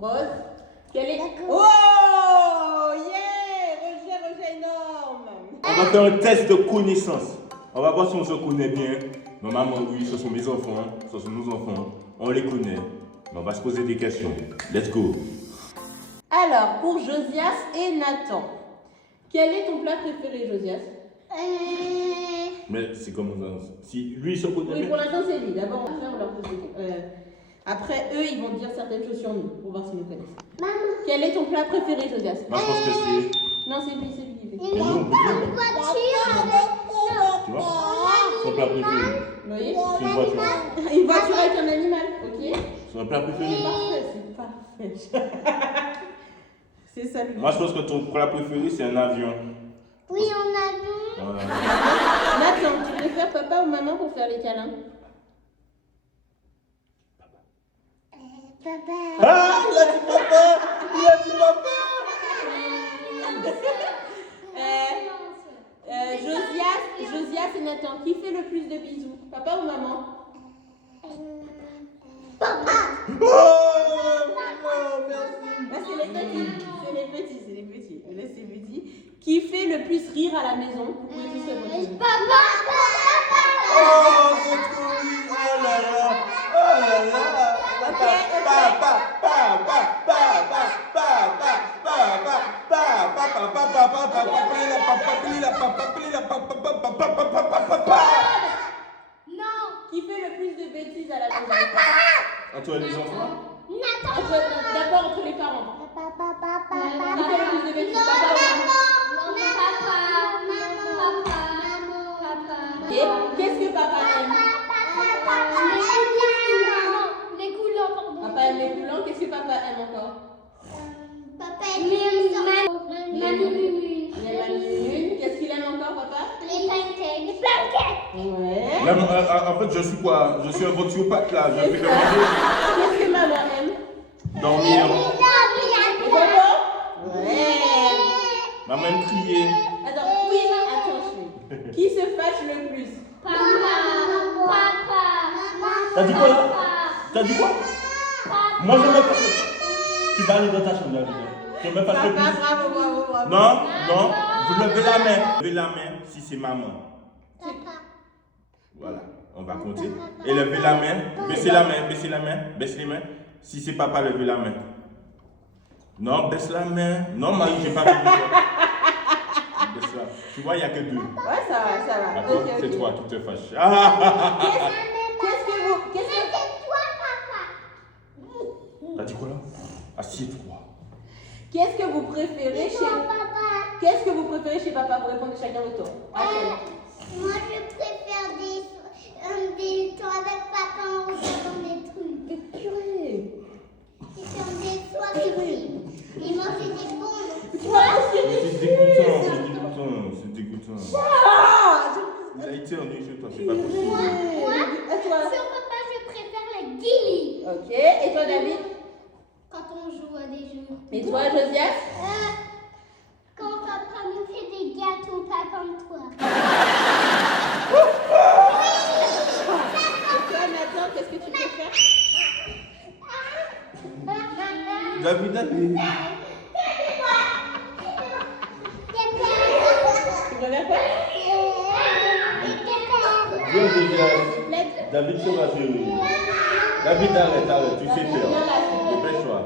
Rose. Quel est... Oh yeah, Roger énorme. On va faire un test de connaissance. On va voir si on se connaît bien. Ma maman, oui, ce sont mes enfants, ce sont nos enfants. On les connaît. Mais on va se poser des questions. Let's go. Alors, pour Josias et Nathan, quel est ton plat préféré, Josias? Mais c'est comme ça. Si lui, il se connaît Oui, bien. pour l'instant, c'est lui. D'abord, on leur pose après, eux, ils vont dire certaines choses sur nous, pour voir s'ils nous connaissent. Maman. Quel est ton plat préféré, Josias? Moi, je pense que c'est... Non, c'est lui, c'est lui. Et nous, on peut dire. Tu vois? Son plat préféré. Vous voyez? C'est une voiture. Une voiture avec un animal, ok? Son plat préféré. C'est parfait. C'est ça, lui. Moi, je pense que ton plat préféré, c'est un avion. Oui, on a vu. Voilà. Nathan, tu préfères papa ou maman pour faire les câlins? Papa. Ah, il a dit papa! Il a dit papa! Josias et Nathan, qui fait le plus de bisous? Papa ou maman? Papa. Oh, merci! Là, c'est les petits. Là, c'est les petits. Qui fait le plus rire à la maison? Vous pouvez tous se voter. Papa. Oh, c'est trop mignon! Oh là là! Oh là là! Non. Qui fait le plus de bêtises à la maison? Entre les enfants? D'abord entre les parents. Papa. Qui fait le plus de bêtises? Papa ou maman? Et qu'est-ce que papa aime? Les couleurs, pardon. Papa aime les coulants. Qu'est-ce que papa aime encore? Papa aime les Il aime la lune. Qu'est-ce qu'il aime encore, papa? Les pancakes. Ouais. Même, en fait, je suis quoi? Je suis un votiopathe là. Je fais que manger. Qu'est-ce que maman aime? Dormir. Bobo? Ouais. Maman aime crier. Attends, oui, attention. Qui se fâche le plus? T'as dit quoi là? T'as dit quoi? Moi je me fâche. Tu vas aller dans ta chambre là. Je me fâche le Papa, plus. bravo. Non. Vous levez la main. Levez la main si c'est maman. Voilà. On va compter. Et levez la main. Baissez la main. Baisse les mains. Si c'est papa, levez la main. Non, baisse la main. Non, Marie, j'ai pas vu. Baisse la. Tu vois, il n'y a que deux. Ouais, ça va. D'accord? Ok. C'est toi qui te fâches. Qu'est-ce que T'as dit quoi là? Assieds-toi. Qu'est-ce que vous préférez chez papa? Vous répondez chacun votre tour. Moi, je préfère des temps avec papa en regardant des trucs. Mais purée. C'est comme des soirées. Et manger des bonbons. C'est dégoûtant. Ah, Il a été ennuyé sur toi, c'est pas possible. Moi, À toi. sur papa, je préfère la guilly. Ok. Et toi, David? Quand on joue à des jeux. Et toi, Josias? Quand papa nous fait des gâteaux, pas comme toi. Et toi, Nathan, qu'est-ce que tu préfères? David. Tu préfères quoi? Viens déjà. Let's David, c'est ma chérie. David, arrête, tu sais faire. Dépêche-toi.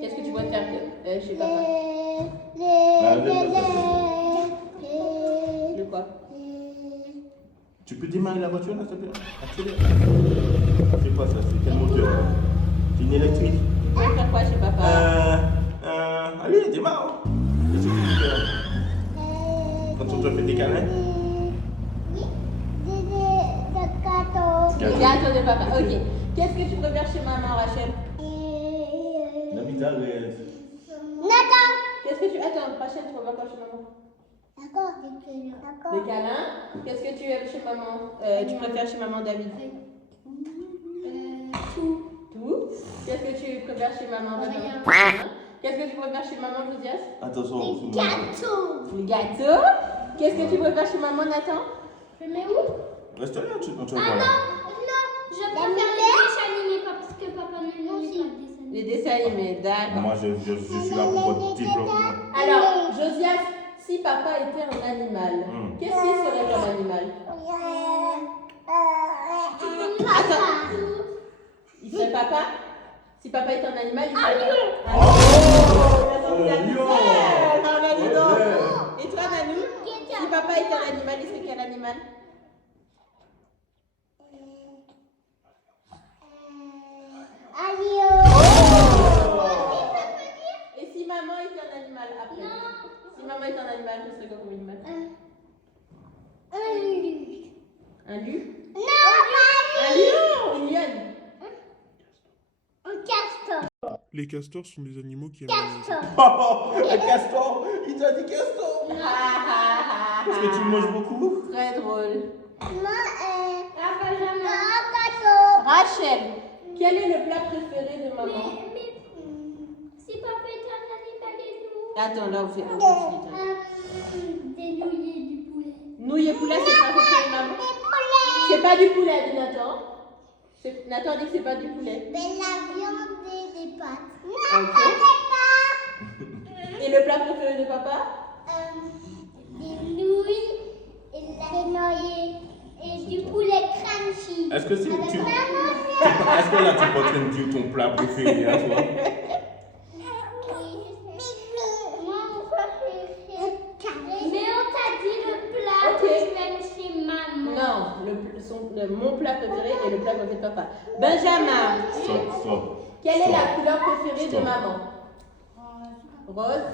Qu'est-ce que tu préfères chez papa? De quoi? Tu peux démarrer la voiture là, s'il te plaît? Accélère. C'est quoi ça? C'est quel moteur? C'est une électrique? Tu préfères quoi chez papa? Allez, démarre. Qu'est-ce que tu fais? Quand on te fait des câlins? Le gâteau de papa. Ok. Qu'est-ce que tu préfères chez maman, Rachel? David, arrête. Nathan. Qu'est-ce que tu... Attends, Rachel, tu préfères quoi chez maman? D'accord. Des câlins. Qu'est-ce que tu aimes chez maman? Tu préfères chez maman, David? Tout. Tout. Qu'est-ce que tu préfères chez maman, Nathan? Rien. Qu'est-ce que tu préfères chez maman, Josias? Attention, Des gâteaux. Le gâteau. Qu'est-ce que tu préfères chez maman, Nathan? Je mets où? Reste là, tu vas Ah voir là. non, je préfère les dessins animés parce que papa ne lit pas de dessins Les dessins animés, d'accord. Moi, je suis là pour votre développement. Alors, Josias, si papa était un animal, qu'est-ce qu'il serait comme animal? Attends. Il serait papa? Si papa est un animal, il serait papa. Oh, et toi, Nanou? Si papa est un animal, il serait quel animal? Et si maman est un animal après? Si maman est un animal, ce serait quoi comme animal? Un lion? Un lion? Une lionne? Les castors sont des animaux qui... Oh, un castor. Il t'a dit castor. Est-ce que tu manges beaucoup? Très drôle. Rachel, quel est le plat préféré de maman? Si papa est un animal et nous. Attends, là, on fait un peu Des nouilles du poulet. Nouilles et poulet, c'est pas préféré de maman? C'est pas du poulet, dit Nathan. Nathan dit que c'est pas du poulet. Mais la viande et des pâtes. Ok. Et le plat préféré de papa? Des nouilles et du poulet crunchy. Est-ce que là, tu es en train de dire ton plat préféré à toi? Mais on t'a dit le plat que tu aimes chez maman. Non, mon plat préféré est le plat préféré de papa. Benjamin, Stop. quelle est la couleur préférée de maman? Rose.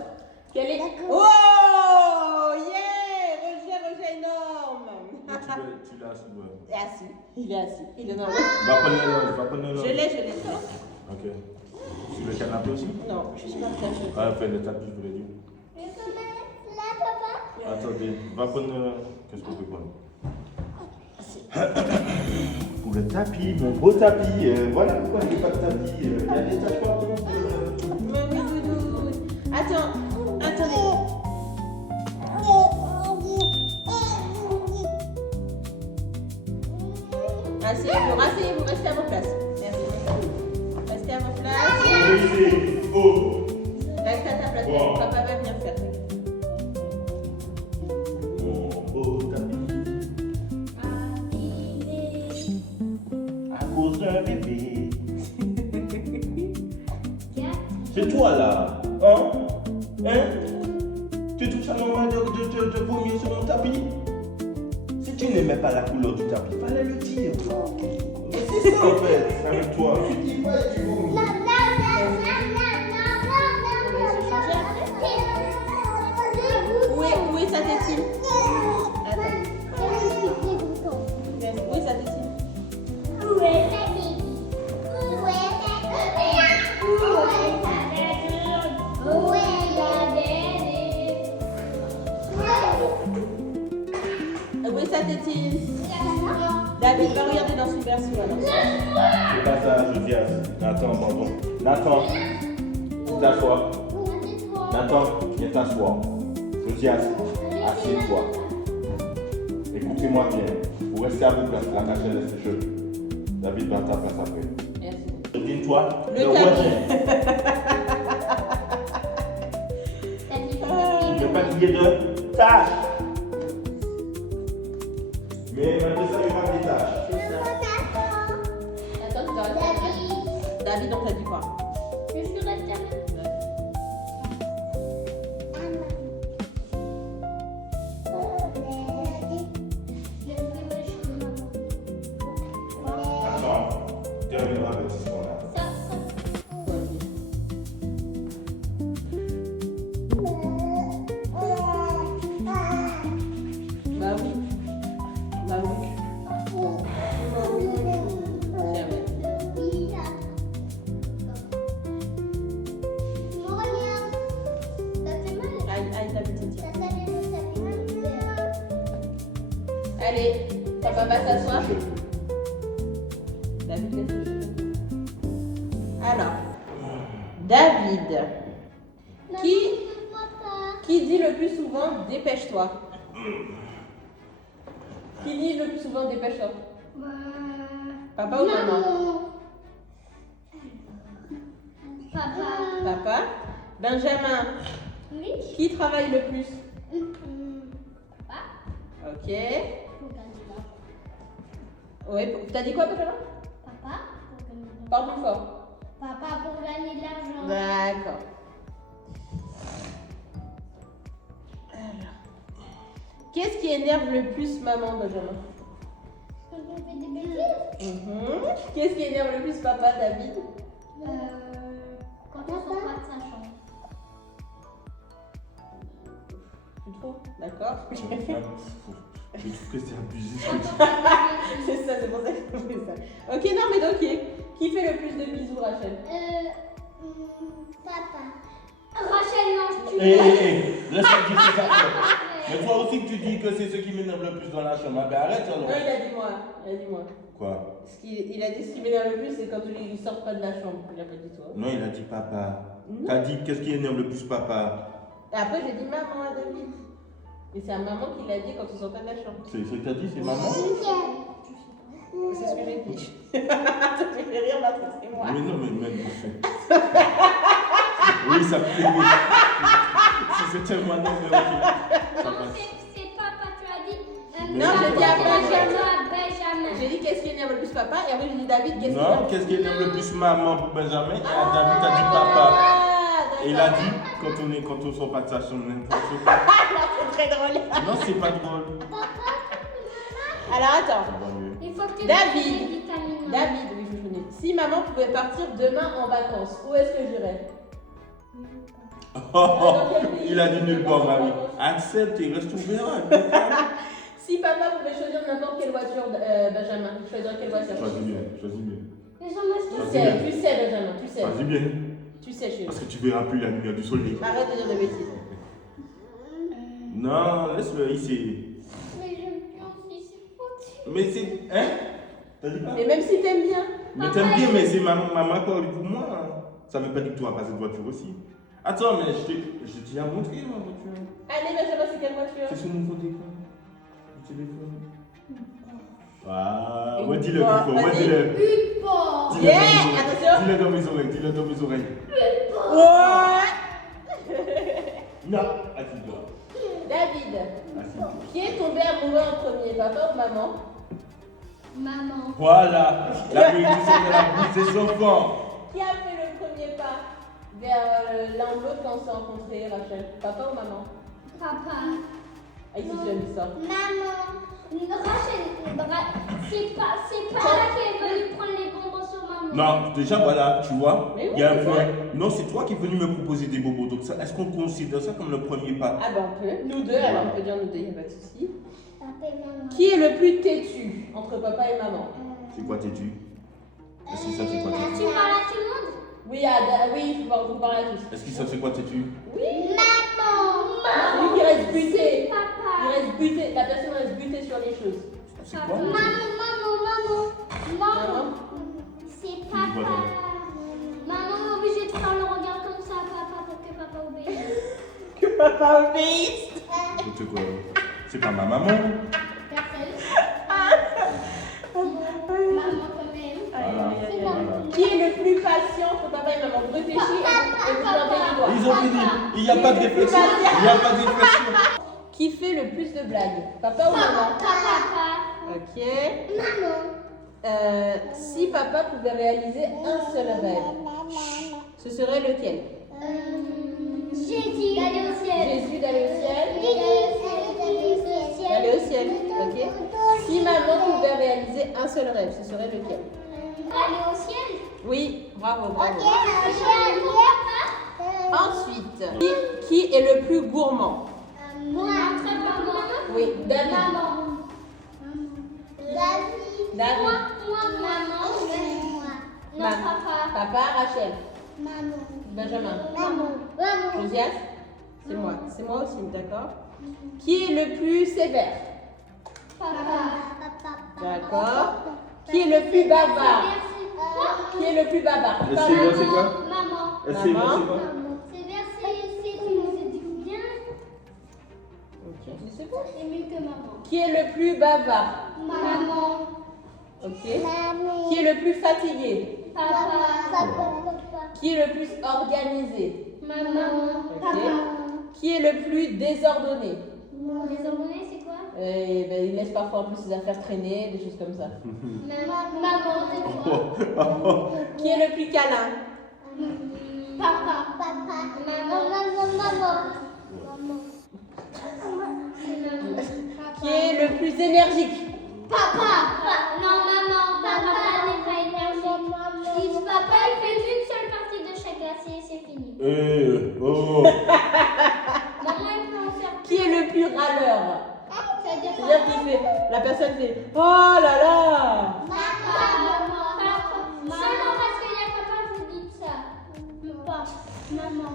Quelle est... Oh, yeah! Roger énorme. Tu l'as assis, ouais. Il est assis. Il est normal. Va prendre le Je l'ai. Ok. Sur le canapé aussi? Non, je suis pas très chaude. Ah, fais le tapis, je voulais dire. Je peux mettre là, papa? Attendez, va prendre. Qu'est-ce qu'on peut prendre? Pour le tapis, mon beau tapis. Voilà pourquoi il n'y a pas de tapis. Il y a des tatouages. Mais oui, doudou. Attendez. Asseyez-vous, restez à vos places. Merci. Restez à vos places. Reste à ta place. Wow. Papa va venir faire. Mon beau tapis. À cause d'un bébé. C'est toi là. Hein? Tu trouves ça normal de vomir sur mon tapis? Si tu n'aimais pas la couleur du tapis, fallait le dire. Mais c'est ça en fait, avec toi. Tu dis pas et tu vomis. Où est sa tétine? Attends. Où est sa tétine? Où est sa tétine? David va regarder dans son berceau alors. C'est pas ça, Josias. Nathan, pardon. Nathan, tu t'assois. Nathan, viens t'asseoir. Josias, assieds-toi. Écoutez-moi bien. Vous restez à vos places. La cachette laisse les cheveux. David va à ta place après. Merci. Dis-toi, Le le roi tapis. ne pas qu'il y ait de tâches. Mais maintenant, ça, il y aura des tâches. C'est ça. Attends, tu dois rester à la place. David, on t'a dit quoi? Je suis restée à la Attends, terminera avec ce qu'on a. Bah oui. Bah oui. Jamais. Aïe, ta petite. Allez, papa va s'asseoir. David, laisse le cheveu. Alors, David, qui dit le plus souvent dépêche-toi? Qui dit le plus souvent dépêche-toi? Papa ou maman? Papa. Papa. Benjamin. Oui. Qui travaille le plus? Papa. Ok. Pour gagner l'argent. Oui, t'as dit quoi, Benjamin? Papa. Pour gagner de l'argent. Parle plus fort. Papa pour gagner de l'argent. D'accord. Alors. Qu'est-ce qui énerve le plus maman, Benjamin? Quand on fait des bêtises. Qu'est-ce qui énerve le plus papa, David? Quand on sort pas de sa chambre. Plus trop? D'accord. Je trouve que c'est abusé ce que tu C'est ça, c'est pour ça que je fais ça. Ok, non, mais donc, qui fait le plus de bisous, Rachel? Papa. Rachel, non, tu laisse-moi dire ses affaires. Mais toi aussi, tu dis que c'est ce qui m'énerve le plus dans la chambre. Ben arrête alors. Non, il a dit moi. Il a dit moi. Quoi? Il a dit ce qui m'énerve le plus, c'est quand ils sortent pas de la chambre. Il a pas dit toi. Non, il a dit papa. Non. T'as dit qu'est-ce qui énerve le plus papa? Et après, j'ai dit maman à David. Et c'est à maman qui l'a dit quand ils sortent pas de la chambre. C'est ce que t'as dit, c'est maman? C'est ce que j'ai dit. Ça me fait rire parce que c'est moi. Mais non, mais même. Oui, ça me fait rire. Si c'était moi, non, mais ok. Ça Non, passe. c'est papa, tu as dit. Non, j'ai dit à Benjamin. J'ai dit qu'est-ce qui énerve le plus papa et après j'ai dit David qu'est-ce qui Non, énerve qu'est-ce qui énerve le plus maman pour Benjamin? Et à David, t'as dit papa. Et il a dit quand on sort pas de sa chambre, n'importe quoi. C'est très drôle. Non, c'est pas drôle. Alors attends. Ça va mieux. Il faut que tu David. donnes des vitamines. David, oui, je connais. Si maman pouvait partir demain en vacances, où est-ce que j'irais? Il a dit nulle part, Marie. Accepte et reste ouvert. Si papa pouvait choisir n'importe quelle voiture, Benjamin, il choisirait quelle voiture? Choisis bien, choisis bien. Les gens me Tu Choisis sais, bien. tu sais, Benjamin, tu sais. Choisis bien. Tu sais, chérie. Parce que tu verras plus la lumière du soleil. Arrête de dire des bêtises. Non, laisse-le ici. Mais j'aime bien aussi, c'est foutu. Mais c'est. Hein? T'as dit quoi? Mais même si t'aimes bien. Mais t'aimes bien, mais c'est maman qui parle pour moi. Ça veut pas dire que tu vas passer de voiture aussi. Attends, mais je t'ai montré ma voiture. Allez, Benjamin, c'est quelle voiture? C'est son nouveau téléphone. Le téléphone. Ah, ouais, dis-le Une plus fort, ouais, fois, dis-le. Une porte. Dis-le dans mes Yeah, oreilles. attention. Dis-le dans mes oreilles, dis-le dans mes oreilles. Ouais. Non, assis-toi. David, Assis-toi. qui est tombé amoureux en premier, papa ou maman? Maman. Voilà, la vérité c'est de la bouche des enfants. Qui a fait le premier pas vers l'un ou l'autre quand on s'est rencontrés, Rachel? Papa ou maman? Papa. Ah, ils se sont mis ça. Maman. Rachel, c'est pas là qui est venue prendre les bonbons sur maman. Non, déjà voilà, tu vois, Mais oui, il y a un c'est point. vrai. Non, c'est toi qui es venu me proposer des bobos. Donc ça, est-ce qu'on considère ça comme le premier pas? Ah ben on peut. Nous deux, alors on peut dire nous deux, il n'y a pas de souci. Papa et maman. Qui est le plus têtu entre papa et maman? C'est quoi têtu? Est-ce que ça c'est quoi Tu têtu? parles à tout le monde? Oui, oui, il faut parler à tous. Est-ce que ça c'est quoi têtu? Oui. Maman. Celui qui reste buté. Il Papa. reste buté. La personne reste butée sur les choses. C'est quoi? Maman. Maman. C'est papa. Maman est obligée de faire le regard comme ça à papa pour que papa obéisse. Que papa obéisse. C'est quoi? C'est pas ma maman. Personne. Maman quand même. Voilà. C'est Voilà. Qui est le plus patient entre papa et maman? Vous réfléchissez et vous pointez du doigt. Ils ont fini. Il n'y a pas de réflexion. Il n'y a pas de réflexion. Qui fait le plus de blagues? Papa ou maman? Papa. Ok. Maman. Si papa pouvait réaliser un seul rêve, ce serait lequel? Jésus. D'aller au ciel. Jésus d'aller au ciel? D'aller au ciel. D'aller au ciel, ok. Si maman pouvait réaliser un seul rêve, ce serait lequel? Aller au ciel. Oui, bravo, bravo. Papa. Ensuite, qui est le plus gourmand? Moi. Maman. Oui, David. Maman. David. Moi. Maman. Non, Maman. papa. Papa, Rachel. Maman. Benjamin. Maman. Josias? C'est moi. C'est moi aussi, d'accord. Qui est le plus sévère? Papa. D'accord. Qui est le plus bavard? Qui est le plus bavard? Qui Le parle- sévère, c'est quoi? Maman. Le sévère, c'est quoi? Sévère, c'est qui nous éduque bien. Ok, c'est bon. C'est mieux que maman. Qui est le plus bavard? Maman. Ok. Qui est le plus fatigué? Papa. Qui est le plus organisé? Maman. Ok. Qui est le plus désordonné? Les ordonnées, c'est quoi? Il laisse parfois un peu ses affaires traîner, des choses comme ça. Maman, c'est quoi? Qui est le plus câlin? Papa. Maman. Qui est le plus énergique? Papa. Non, maman. Papa n'est pas énergique. Si papa, il fait une seule partie de chaque glacier et c'est fini. Oh. Maman, il peut en faire. Qui est le plus râleur? C'est-à-dire C'est-à-dire qu'il fait, la personne fait oh là là. Papa. Seulement parce qu'il y a papa, vous dites ça. Papa. Maman.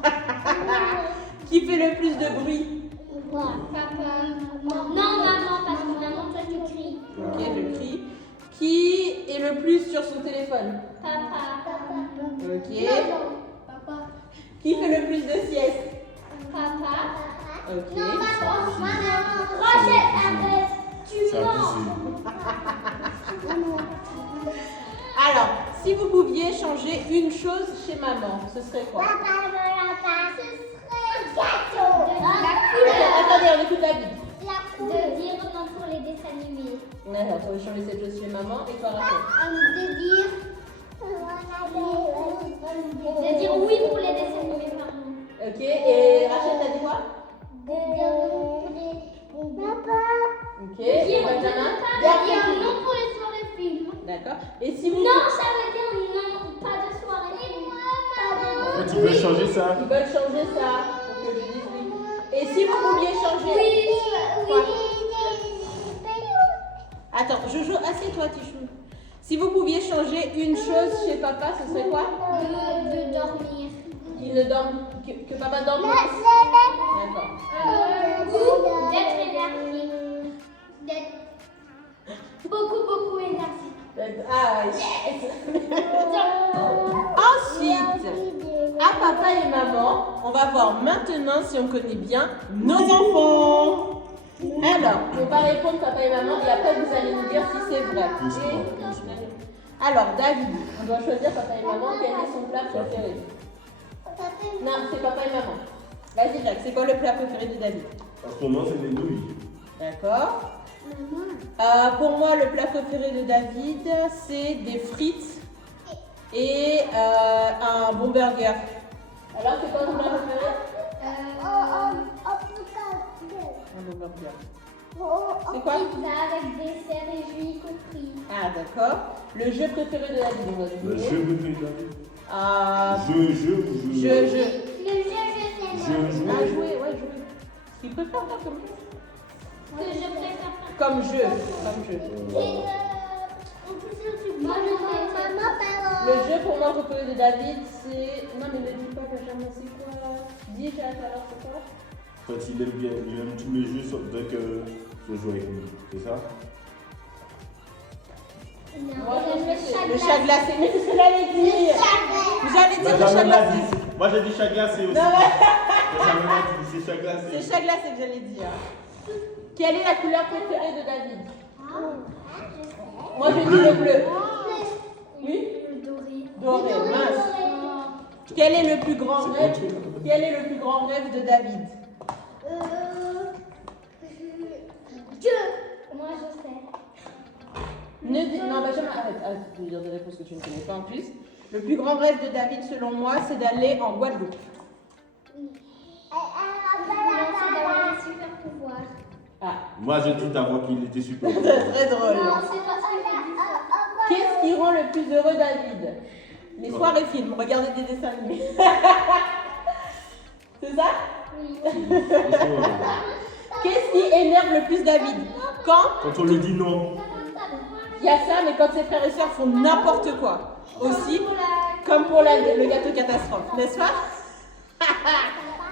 Qui fait le plus de bruit? Papa. Non, maman, parce que maman, toi, tu cries. Ok, je crie. Qui est le plus sur son téléphone? Papa. Ok. Papa. Qui fait le plus de siestes? Papa. Ok. Rochelle, arrête. Tu C'est mens. abusé. Alors, si vous pouviez changer une chose chez maman, ce serait quoi? Ce serait gâteau. La couleur. Attendez, on écoute David. De dire non pour les dessins animés. D'accord, tu veux changer cette chose chez maman et toi Rachel? De dire oui pour les dessins animés, pardon. Ok, et Rachel t'as dit quoi? Ok, et Dire Benjamin? non pour les soirées films. D'accord. Et si vous... Non, ça veut dire non, pas de soirée film. En fait, tu veux changer ça? Ils veulent changer ça pour que je dise oui. Et si vous pouviez changer... Oui. Attends, Jojo, assieds-toi, Tichou. Si vous pouviez changer une chose chez papa, ce serait quoi? De dormir. Qu'il ne dorme... que papa dorme plus. D'accord. Ou d'être énergique. D'être beaucoup énergique. Ah, yes. Ensuite, à papa et maman, on va voir maintenant si on connaît bien nos enfants. Alors, on va répondre papa et maman et après vous allez nous dire si c'est vrai. Alors, David, on doit choisir papa et maman quel est son plat préféré. Non, c'est papa et maman. Vas-y Jacques, c'est quoi le plat préféré de David? En ce moment, c'est les nouilles. D'accord. Pour moi, le plat préféré de David, c'est des frites et un bon burger. Alors, c'est quoi ton plat préféré? Un bon burger. C'est quoi? Pizza avec dessert et jus compris. Ah, d'accord. Le jeu préféré de David, on va Le deviner. jeu préféré de David. Jeu. Le jeu, je sais Jeu. Ah, jouer, ouais, jouer. Ce qu'il préfère faire comme jeu. que je préfère faire. Comme jeu. Comme jeu. Moi, je préfère. Le jeu pour moi préféré de David, c'est... Non, mais ne dis pas Benjamin, c'est quoi? Dis Jacques, alors c'est quoi? En fait, il aime bien, il aime tous les jeux sauf dès que je joue avec lui. C'est ça? Moi, je pense que c'est le chat glacé. Mais c'est ce que j'allais dire. J'allais dire le chat Benjamin l'a glacé. dit. Moi, j'ai dit chat glacé aussi. Non, mais... Benjamin l'a dit, c'est chat glacé. C'est chat glacé que j'allais dire. Quelle est la couleur préférée de David? Moi, je dis le bleu. Oui? Doré, mince. Quel est le plus grand rêve? Quel est le plus grand rêve de David? Dieu. Moi, je sais. Non, Benjamin, arrête de dire des réponses que tu ne connais pas en plus. Le plus grand rêve de David, selon moi, c'est d'aller en Guadeloupe. C'est d'avoir des super pouvoirs. Ah, Moi, j'ai tout à voir qu'il était super. c'est très drôle. Non, c'est parce que j'ai dit ça. Qu'est-ce qui rend le plus heureux David? Les soirées films, regarder des dessins animés. C'est ça? Oui. Qu'est-ce qui énerve le plus David? Quand Quand on lui dit non. il y a ça, mais quand ses frères et sœurs font n'importe quoi. Aussi, comme pour le gâteau catastrophe, n'est-ce pas?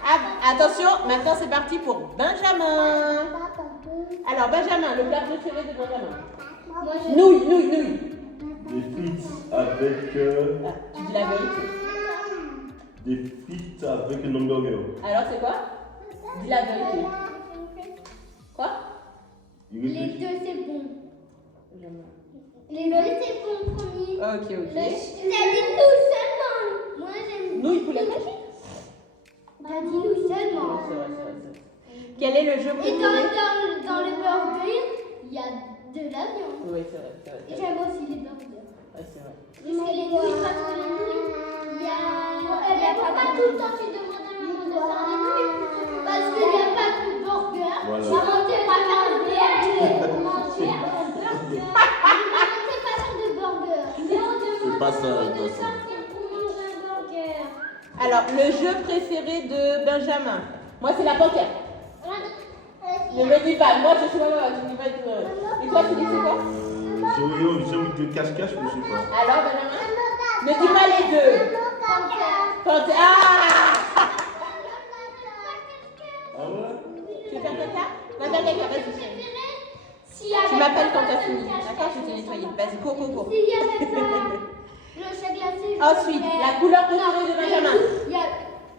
Ah, attention, maintenant c'est parti pour Benjamin. Alors Benjamin, le plat préféré de Benjamin? Moi, je Nouilles. Des frites avec. Ah, tu dis la vérité. Des frites avec un hamburger. Alors c'est quoi? Dis la vérité. Quoi? Il Les réfléchit. deux, c'est bon. Les deux, c'est bon, promis. Ok. T'as dit tout seulement. Moi, j'aime c'est vrai. Quel est le jeu Et préféré? dans les burgers, il y a de la viande. Oui, c'est vrai. Et j'aime aussi les burgers. Ouais, c'est vrai. Parce que les nouilles, parce que les nouilles, il y a pas tout le temps tu demandes à maman de faire les nouilles. Parce qu'il n'y a pas de burger. Voilà. Maman, t'es pas faire de burger. Maman, t'es pas faire de burger. Mais on demande pas ça, de pas ça. sortir pour manger un burger. Alors, le jeu préféré de Benjamin. Moi, c'est la panthère. Ne me dis pas, moi je suis maman, tu me dis pas être. Et toi, tu dis c'est quoi? J'ai envie de cache-cache, mais je sais pas. Alors, Benjamin? Ne dis pas les deux. Panthère. Ah! Ah ouais? Tu veux faire caca? Va faire caca, vas-y. Tu m'appelles quand t'as fini. D'accord, je vais te nettoyer. Vas-y, cours. S'il y avait pas le chèque glacé. Ensuite, la couleur préférée de Benjamin.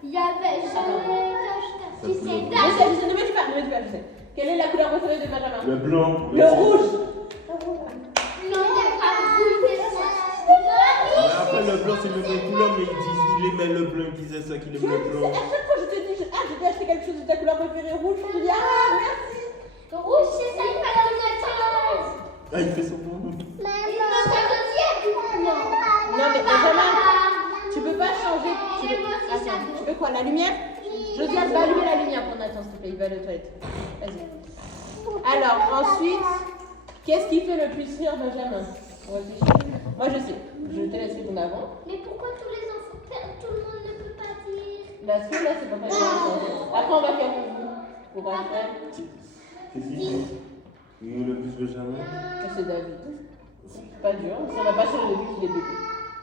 Il y avait. Je sais. Je sais, ne me dis pas, je sais. Quelle est la couleur préférée de Benjamin? Le blanc. Le rouge. Non, il n'y a pas de rouge, Mais après, le blanc, c'est une vraie couleur, mais il aimait le blanc, il disait ça qu'il aimait le À blanc. chaque fois, je te dis, je t'ai acheté quelque chose de ta couleur préférée rouge. Tu dis, ah, merci. Le rouge, c'est ça, il fallait le mettre. Ah, il fait son bon. Non, Non, mais Benjamin, tu peux pas changer. Tu Et moi aussi, ça Attends, veut. tu veux quoi, la lumière? Josiane, va allumer la lumière pour Nathan, s'il te plaît, il va aller aux toilettes. Vas-y. Alors, ensuite, qu'est-ce qui fait le plus rire Benjamin? On réfléchit. Moi, je sais. Je te laisse répondre avant. Mais pourquoi tous les enfants, tout le monde ne peut pas dire? Parce que là, c'est pas très bien. Après, on va faire pour vous. Pour Raphaël. Qu'est-ce qu'il fait? Il est le plus Benjamin. C'est David. C'est pas dur. Si on n'a pas changé depuis qu'il est bébé.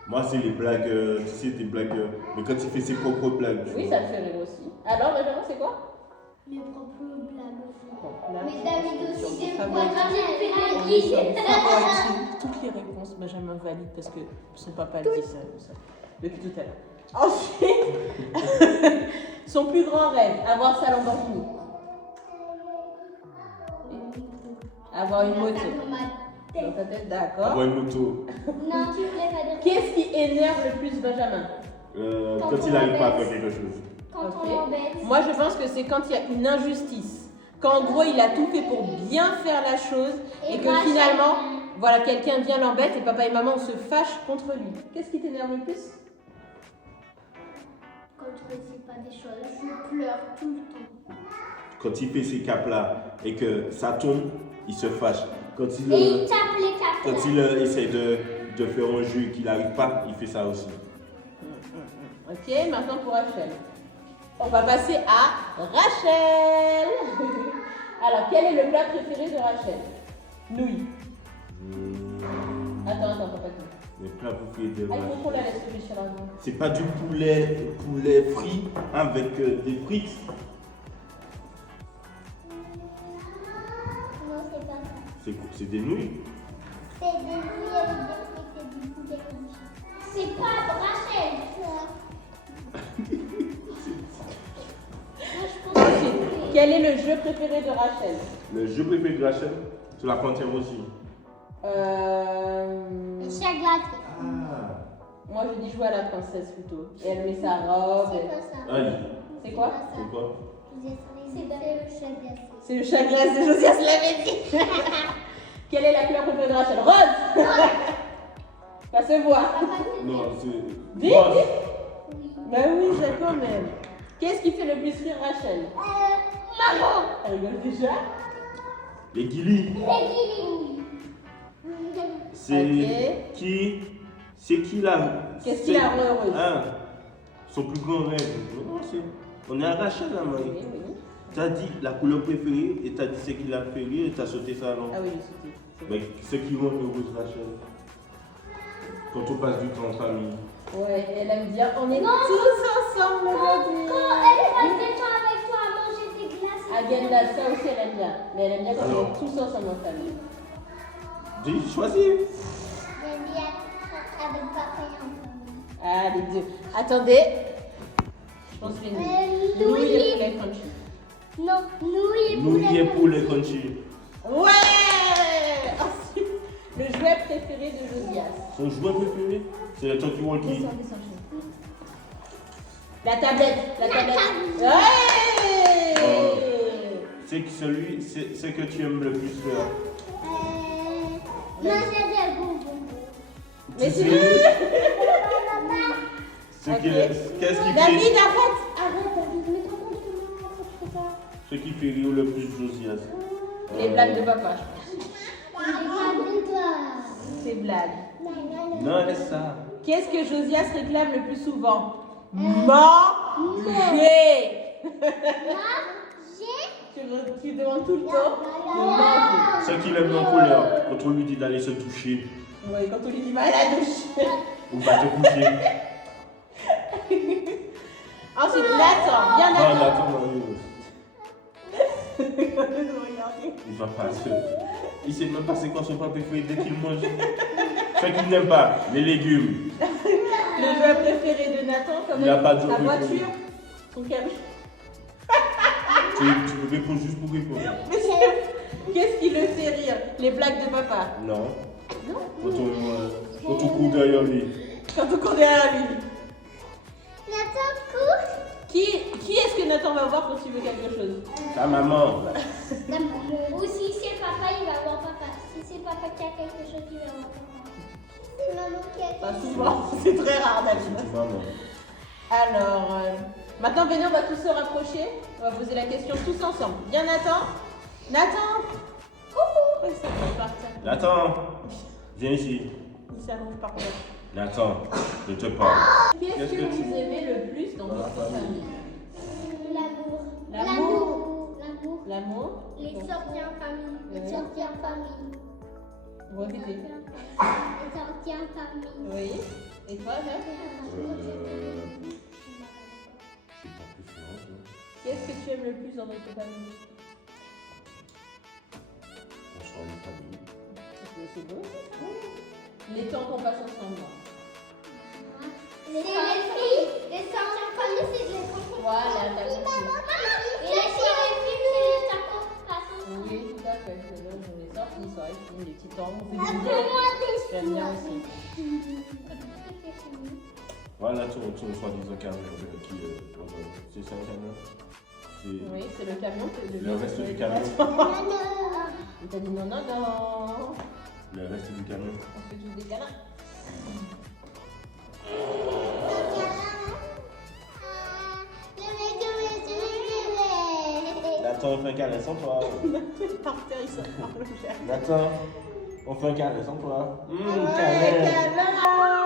Moi, c'est les blagues, tu sais, des blagues. Mais quand il fait ses propres blagues. tu Oui, vois. ça te fait rire aussi. Alors, Benjamin, c'est quoi? Mes propres blagues aussi. Bon, là, Mais David sur aussi, des des favorites. fois, On est sur j'ai des fait favorites. Toutes les réponses, Benjamin valide parce que son papa le dit ça depuis tout à l'heure. Ensuite, son plus grand rêve, avoir sa Lamborghini. Avoir une moto. Dans ta tête, d'accord. Avoir une moto. Non, tu voulais pas dire. Qu'est-ce qui énerve le plus Benjamin? Quand il n'arrive pas à faire quelque chose. Quand Ok. on l'embête. Moi, je pense que c'est quand il y a une injustice. Quand en gros, il a tout fait pour bien faire la chose et que Rachel. finalement, voilà, quelqu'un vient l'embête et papa et maman se fâchent contre lui. Qu'est-ce qui t'énerve le plus? Quand je réussis pas des choses, je pleure tout le temps. Quand il fait ces capes-là et que ça tombe, il se fâche. Quand il, Et il tape les capes. quand il essaie de faire un jeu et qu'il n'arrive pas, il fait ça aussi. Ok, maintenant pour Rachel. On va passer à Rachel. Alors, quel est le plat préféré de Rachel? Nouilles. Attends, pas tout. Les plats préférés de Ah, il faut Rachel. qu'on la laisse réfléchir avant. C'est pas du poulet frit avec des frites. Non, c'est pas ça. C'est des nouilles. C'est des nouilles avec des frites et du poulet crunchy. C'est pas Rachel. Ensuite, quel est le jeu préféré de Rachel? Le jeu préféré de Rachel, c'est la panthère aussi. Le chat glacé. Ah. Moi, je dis jouer à la princesse plutôt. Et elle met sa robe. C'est quoi ça? Allez, C'est quoi? c'est quoi? C'est le chat glacé. C'est le chat glacé, Josias l'avait dit. Quelle est la couleur préférée de Rachel? Rose. Ça se voit. Non, c'est. Dis, Rose. dis. Ben oui, j'ai quand même. Qu'est-ce qui fait le plus rire Rachel? Maman. Elle rigole déjà. Les guilis. Les guillis. C'est Ok. qui? C'est qui là? Qu'est-ce qui la rend heureuse? Ah, son plus grand rêve. Non, on est à Rachel là, Marie. Oui, oui. T'as dit la couleur préférée et t'as dit ce qui l'a fait rire et t'as sauté ça non? Ah oui, je sais. Mais ce qui rend heureuse Rachel. Quand on passe du temps en famille. Ouais, elle aime bien. On est Non. tous ensemble aujourd'hui. Quand elle passe du temps avec toi à manger des glaces. Agenda, ça aussi elle aime bien. Mais elle aime bien quand Alors. on est tous ensemble en famille. Dis, choisis. J'aime bien avec papa et maman. Ah, les deux. Attendez. Je pense que les nouilles. Nouilles et poulet crunchy. Non, nouilles Nouilles et poulet crunchy. Ouais. Ensuite, le jouet préféré de Josias. Son jouet préféré, c'est le talkie-walkie. Descends, descends, chérie. La tablette. Ouais. C'est que tu aimes le plus faire. Manger des bonbons. Mais Tu sais, Ok. qu'est-ce qui David, fait, arrête. David, mais comment tu fais ça? ce qui fait rire le plus Josias? Les blagues de papa, je pense. Ces blagues. Non, laisse ça. Qu'est-ce que Josias réclame le plus souvent? Manger. Tu demandes tout le temps de manger. Ce qu'il aime en couleur, quand on lui dit d'aller se toucher Oui, quand on lui dit va à la douche. ou va te coucher. Ensuite, Nathan, bien Non, Nathan. Nathan, Regardez. il va passer. Il sait même pas c'est quoi son plat préféré dès qu'il mange. Ce qu'il n'aime pas, les légumes. Le jouet préféré de Nathan, comme Il a pas de sa jouet préféré. voiture, son camion. Tu réponds juste pour répondre. Qu'est-ce qui le fait rire? Les blagues de papa. Non. Non. Quand on court derrière lui. Quand on court derrière lui. Nathan court. Qui est-ce que Nathan va voir quand il veut quelque chose? Ta maman. Ou si c'est papa, il va voir papa. Si c'est papa qui a quelque chose, il va voir papa. C'est maman qui a quelque Pas chose. souvent, c'est très rare David. C'est maman. Alors, maintenant venez, on va tous se rapprocher. On va poser la question tous ensemble. Bien Nathan? Nathan? Coucou! Il s'arrange par terre. Nathan, viens ici. Il s'arrange par terre. Nathan, je te parle. Qu'est-ce que vous aimez le plus dans Dans la votre famille? L'amour. L'amour. L'amour. L'amour? Les sorties en famille. Les Oui. sorties en famille. Répétez. Les sorties en famille. Oui. Et toi, Jacques? Qu'est-ce que tu aimes le plus dans votre famille? C'est beau. Les temps qu'on passe ensemble. Les filles. Les sorties en famille, c'est les enfants. Voilà, t'as Et compris. les filles, c'est les enfants qui passent ensemble. Oui, tout à fait. C'est là où on est sortis, soirée fine, les petits temps, on fait du Après jeu. moi, J'aime bien aussi. Voilà ton soi-disant camion qui c'est ça le camion? Oui, c'est le camion. Le reste du camion. Il t'a dit non, non, non. Le reste du camion. On fait tous des câlins. Nathan, on fait un câlin sans toi. Par terre, il se parle. Nathan, on fait un câlin sans toi. Ouais, Câlin. câlin.